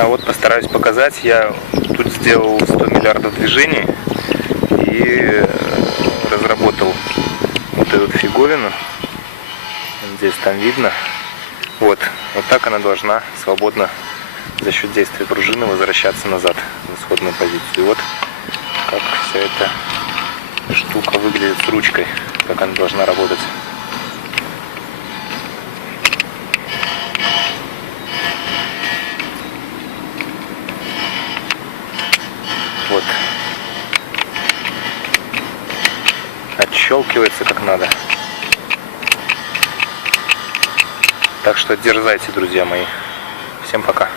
А вот постараюсь показать. Я тут сделал 100 миллиардов движений и разработал вот эту фиговину. Здесь там видно. Вот так она должна свободно за счет действия пружины возвращаться назад в исходную позицию. И вот как вся эта штука выглядит с ручкой, как она должна работать. Вот. Отщелкивается как надо. Так что дерзайте, друзья мои. Всем пока.